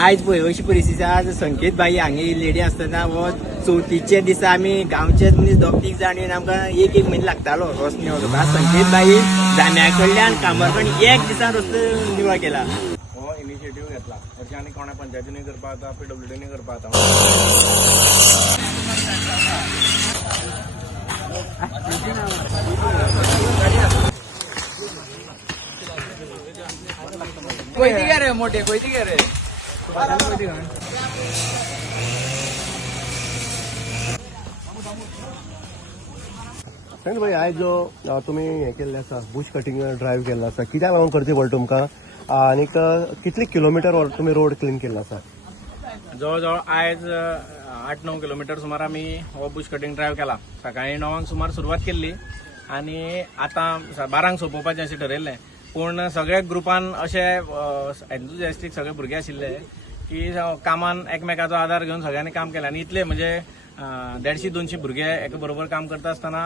आयज पळय अशी परिस्थिती आज संकेत बाई हांगे लेडी आसतना हो चवथीचे दिसा आमी गांवचे मनीस दोग तीग जाण येवन आमकां एक म्हयनो लागतालो रस्तो निवळ करपाक. आज संकेत बाई जाम्या कडल्यान कामरकडे एक दिसा रस्तो निवळ केला. हो इनिशिएटीव घेतला हरशी आनी कोणा पंचायतीनूय करपा जाता PWDनूय करपा जाता. कोयती घे रे मोठे कोयती घे रे. सांग भाई आयज जो तुम्ही हे केल्ले आसा बुश कटिंग ड्रायव्ह केल्लो आसा कित्याक लागून करचें पडलें तुमकां आनीक कितले किलोमिटर तुम्ही रोड क्लीन केल्लो आसा? जवळ आयज 8-9 किलोमीटर सुमार आमी हो बुश कटिंग ड्रायव्ह केला. सकाळी 9 सुमार सुरवात केल्ली आनी आतां 12 सोंपोवपाचें अशें ठरयल्लें. पूण सगळ्या ग्रुपान अशे एन्थुजियास्टीक सगळे भुरगे आशिल्ले की कामान एकमेकाचो आधार घेवन सगळ्यांनी काम केलें. आनी इतले म्हणजे 150-200 भुरगे एका बरोबर काम करता आसतना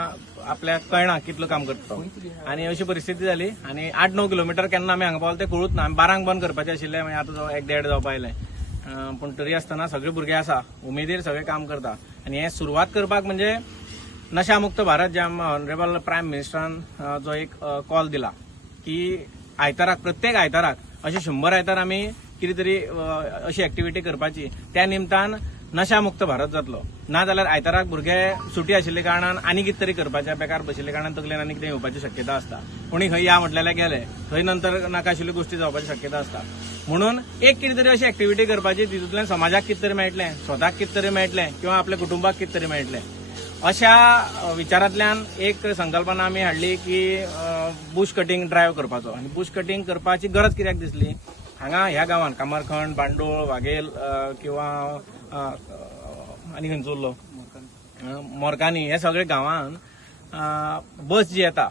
आपल्याक कळना कितलो काम करता तो. आनी अशी परिस्थिती जाली आनी 8-9 किलोमीटर केन्ना आमी हांगा पावले तें कळूच ना. आमी 12 बंद करपाचें आशिल्लें मागीर आतां 1-1.5 जावपा आयलें. पूण तरी आसतना सगळे भुरगे आसा उमेदीर सगळे काम करता. आनी हे सुरवात करपाक म्हणजे नशामुक्त भारत जे ऑनरेबल प्रायम मिनिस्टरान जो एक कॉल दिला की आयताराक प्रत्येक आयताराक अशे 100 आयतार आमी कितें तरी अशी एक्टिविटी करपाची. त्या निमतान नशामुक्त भारत जातलो. नाजाल्यार आयताराक भुरगे सुटी आशिल्ले कारणान आनी कितें तरी करपाचे बेकार बशिल्ले कारणान तकलेन आनी कितें येवपाची शक्यता आसता. कोणी खंय या म्हटल्यार गेले थंय नंतर नाका आशिल्ल्यो गोश्टी जावपाची शक्यता आसता. म्हणून एक कितें तरी अशी एक्टिविटी करपाची तितूंतल्यान समाजाक कितें तरी मेळटलें, स्वताक कितें तरी मेळटलें किंवा आपल्या कुटुंबाक कितें तरी मेळटलें. अशा विचारांतल्यान एक संकल्पना आमी हाडली की बुश कटिंग ड्रायव्ह करपाचो. आनी बुश कटिंग करपाची गरज कित्याक दिसली? हांगा ह्या गांवांत कामरखंड, बांडोळ, वाघेल किंवा आनी खंयचो उरलो मोरकानी हे सगळे गांवांत बस जी येता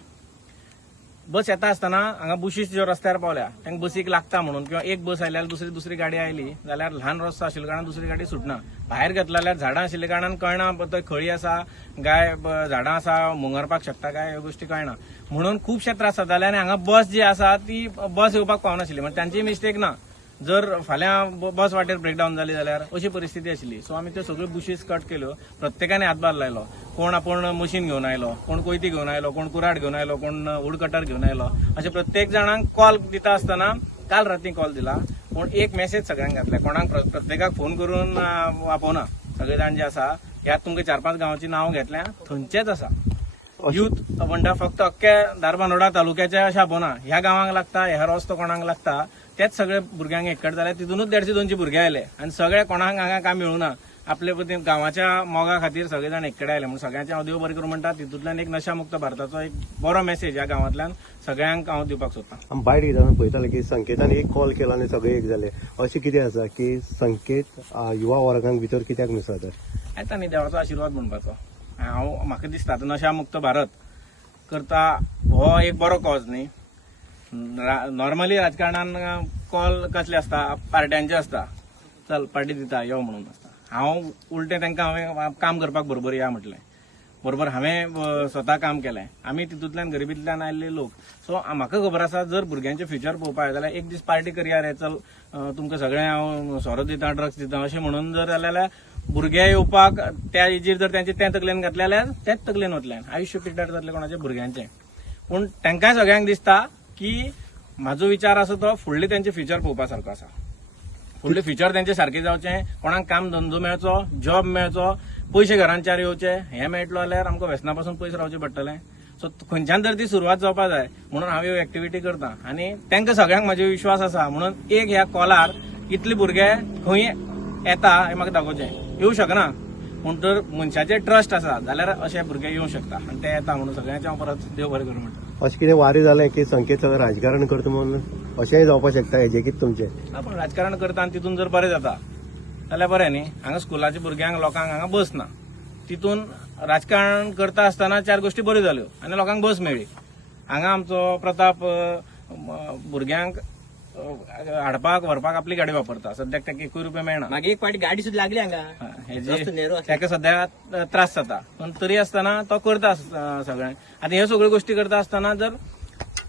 बस येता आसतना हांगा बुशीस ज्यो रस्त्यार पावल्या तांकां बसीक लागता म्हणून किंवा एक बस आयल्यार दुसरी गाडी आयली जाल्यार ल्हान रस्तो आशिल्ले कारणान दुसरी गाडी सुटना. भायर घेतला जाल्यार झाडां आशिल्ले कारणान कळना थंय खळी आसा गाय झाडां आसा मुंगरपाक शकता काय ह्यो गोश्टी कळना. म्हणून खुबशे त्रास जाताले आनी हांगा बस जी आसा ती बस येवपाक पावनाशिल्ली. म्हणजे तांची मिस्टेक ना. जर फाल्यां बस वाटेर ब्रेकडावन जाली जाल्यार अशी परिस्थिती आशिल्ली. सो आमी त्यो सगळ्यो बुशीस कट केल्यो. प्रत्येकाने हातभार लायलो. कोण आपूण मशीन घेवन आयलो, कोण कोयती घेवन आयलो, कोण कुराड घेवन आयलो, कोण वूड कटर घेवन आयलो. अशे प्रत्येक जाणांक कॉल दिता आसतना काल राती कॉल दिला. पूण एक मेसेज सगळ्यांक घातला. कोणाक प्रत्येकाक फोन करून वापरना. सगळे जाण जे आसा ह्यात तुमकां 4-5 गांवांची नांव घेतल्या थंयचेच आसा. युथ म्हणटा फक्त अख्ख्या धारबांदोडा तालुक्याच्या अशें आपोवना. ह्या गांवांक लागता, ह्या रस्तो कोणाक लागता तेच सगळे भुरग्यांक एकट जाले. तितूनच 150-200 भुरगे आयले आनी सगळे कोणाक हांगा काम मेळूना. आपले पती गांवाच्या मोगा खातीर सगळे जाण एककडे आयले. म्हणून सगळ्यांचे हांव देव बरें करूं म्हणटा. तितूंतल्यान एक नशामुक्त भारताचो एक बरो मेसेज ह्या गांवांतल्यान सगळ्यांक हांव दिवपाक सोदतां. बायट घेताना पळयताले की संकेतान एक कॉल केला आनी सगळे एक जाले. अशें कितें आसा की संकेत युवा वर्गांक भितर कित्याक मिसळटा? येता न्ही देवाचो आशिर्वाद म्हणपाचो. हांव म्हाका दिसता नशामुक्त भारत करता हो एक बरो कॉज न्ही. नॉर्मली राजकारणान कॉल कसले आसता पार्ट्यांचे आसता. चल पार्टी दिता यो म्हणून आसता. हांव उलटें तांकां हांवें काम करपाक बरोबर या म्हटलें. बरोबर हांवें स्वता काम केलें. आमी तितूंतल्यान गरिबींतल्यान आयिल्ले लोक. सो म्हाका खबर आसा जर भुरग्यांचें फ्युचर पळोवपाक जाल्यार एक दीस पार्टी करया रे चल तुमकां सगळें हांव सोरो दिता ड्रग्स दिता अशें म्हणून जर जाल्यार भुरगे येवपाक त्या एजीर जर तेंचे तें तकलेन घातलें जाल्यार तेंच तकलेन वतलें. आयुश्य पिड्ड्यार जातलें कोणाच्या भुरग्यांचें. पूण तांकांय सगळ्यांक दिसता की म्हाजो विचार आसा तो फुडलें तेंचें फ्युचर पळोवपा सारको आसा. फुडलें फ्युचर तेंचें सारकें जावचें. कोणाक काम धंदो मेळचो, जॉब मेळचो, पयशे घरांच्यार येवचे. हें मेळटलो जाल्यार आमकां व्यसना पासून पयस रावचें पडटलें. सो खंयच्यान तरी ती सुरवात जावपा जाय म्हणून हांव ह्यो एक्टिविटी करतां. आनी तांकां सगळ्यांक म्हाजो विश्वास आसा. म्हणून एक ह्या कॉलार इतले भुरगे खंय येता हें म्हाका दाखोवचें. येवं शकना पूण तर मनशाचेर ट्रस्ट आसा जाल्यार अशे भुरगे येवं शकता आनी ते येता म्हणून सगळ्यांचें हांव परत देव बरें करूं म्हणटा. अशें कितें वारें जालें की संकेत सगळें राजकारण करता म्हणून अशेंय जावपाक शकता हेजें कितें तुमचें? पूण राजकारण करता आनी तितून जर बरें जाता जाल्यार बरें न्ही. हांगा स्कुलाच्या भुरग्यांक लोकांक हांगा बस ना. तितून राजकारण करता आसतना 4 गोश्टी बऱ्यो जाल्यो आनी लोकांक बस मेळ्ळी. हांगा आमचो प्रताप भुरग्यांक हाडपाक व्हरपाक आपली गाडी वापरता. सद्याक ताका 1 रुपया मेळना. मागीर एक फावटी गाडी सुद्दां लागली हांगा. ताका सद्या त्रास जाता. पण तरी आसतना तो करता सगळें. आतां ह्यो सगळ्यो गोश्टी करता आसतना जर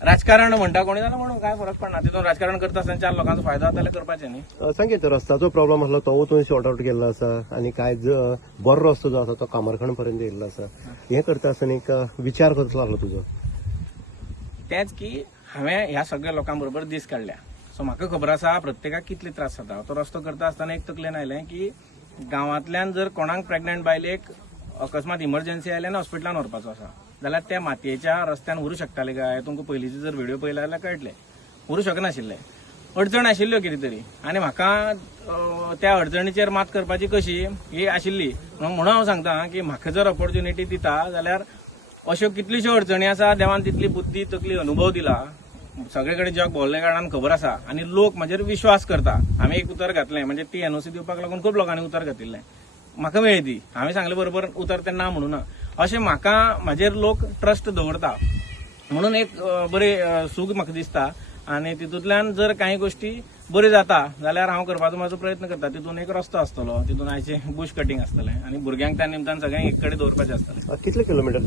राजकारण म्हणटा कोणी जाल्यार म्हणून काय फरक पडना, तितून राजकारण करता आसतना 4 लोकांचो फायदो जाता जाल्यार करपाचें न्ही. सांगित रस्त्याचो प्रॉब्लेम आसलो तो तुवें शॉर्ट आउट केल्लो आसा आनी काय बरो रस्तो जो आसा तो कामरखंड पर्यंत येयल्लो आसा. हें करता आसतना एक विचार कसलो आसलो तुजो? तेंच की हांवें ह्या सगळ्या लोकां बरोबर दीस काडल्या. सो म्हाका खबर आसा प्रत्येकाक कितले त्रास जाता. तो रस्तो करता आसतना एक तकलेन आयलें की गांवांतल्यान जर कोणाक प्रेग्नंट बायलेक अकस्मात इमर्जन्सी आयल्यान हॉस्पिटलान व्हरपाचो आसा जाल्यार ते मातयेच्या रस्त्यान व्हरू शकताले काय? तुमकां पयलींचे जर व्हिडिओ पळयले जाल्यार कळटले. व्हरू शकनाशिल्ले, अडचण आशिल्ल्यो कितें तरी. आनी म्हाका त्या अडचणीचेर मात करपाची कशी ही आशिल्ली. म्हणून हांव सांगता की म्हाका जर ऑपॉर्च्युनिटी दिता जाल्यार अश्यो कितल्योश्यो अडचणी आसा, देवान तितली बुद्धी तकली अनुभव दिला, सगळे कडेन जग भोंवले कारणान खबर आसा आनी लोक म्हाजेर विश्वास करता. हांवें एक उतर घातलें म्हणजे ती एनओसी दिवपाक लागून खूब लोकांनी उतर घातिल्लें. म्हाका मेळ्ळी ती, हांवें सांगले बरोबर उतर तें ना म्हणून ना. अशें म्हाका म्हाजेर लोक ट्रस्ट दवरता म्हणून एक बरें सूख म्हाका दिसता. आनी तितूंतल्यान जर काही गोष्टी बऱ्यो जाता जाल्यार हांव करपाचो म्हाजो प्रयत्न करता. तितून एक रस्तो आसतलो, तितून आयचे बुश कटींग आसतलें आनी भुरग्यांक त्या निमतान सगळ्यांक एक कडेन दवरपाचें आसतलें. कितले किलोमीटर